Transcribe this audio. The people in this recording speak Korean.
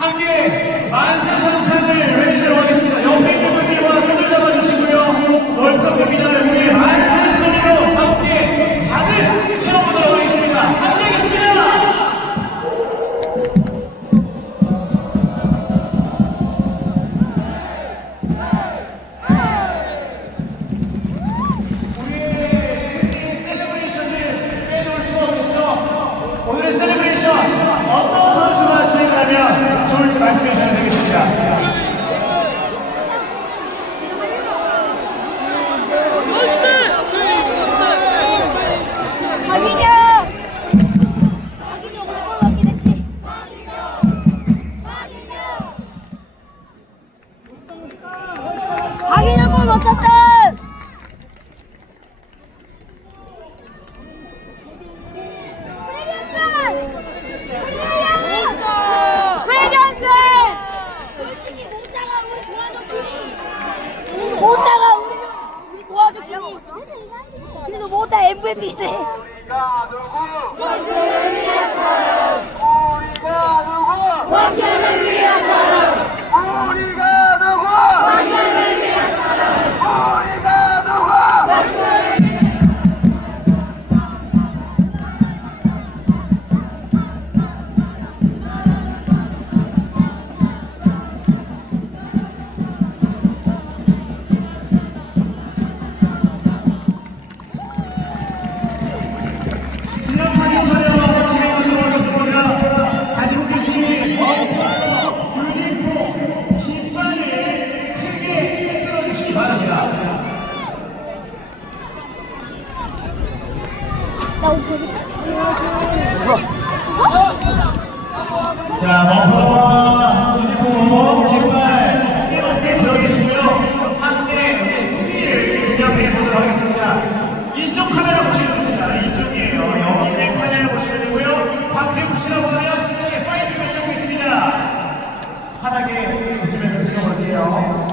함께 만세 삼창을 외치도록 하겠습니다. 옆에 있는 분들과 손을 잡아주시고요. 월드컵 경기장을 위해 만세 소리로 함께 다들 치러보도록 하겠습니다. 함께 하겠습니다. 우리의 승리 셀레브레이션을 빼놓을 수가 없겠죠. 오늘의 셀레브레이션 어떤 선수가 진행을 하면 좋을지 말씀해 주시면 되겠습니다. 박인영 골 넣었다. 솔직히 못다가 우리 도와줬지. 그래도 못다 MVP네. 우리가 누구? 원표를 위한 사람. 우리가 누구? 원표를 위한 사람. 우리가 누구? 원표를 위한 사람. 우리가 누구? 원표를 위한 기념 사진 촬영 진행하도록 하겠습니다. 가지고 계신 원포 유니폼 깃발을 크게 흔들어주시기 바랍니다. 자, 원포와 유니폼 깃발 뜨겁게 들어주시고요. 함께 우리의 승리를 기념해 보도록 하겠습니다. 이쪽 카메라 보시면 됩니다. 이쪽이에요. 여기 있는 카메라 보시면 되고요. 광주FC라고 하면 힘차게 파이팅 외쳐보겠습니다. 환하게 웃으면서 찍어보세요.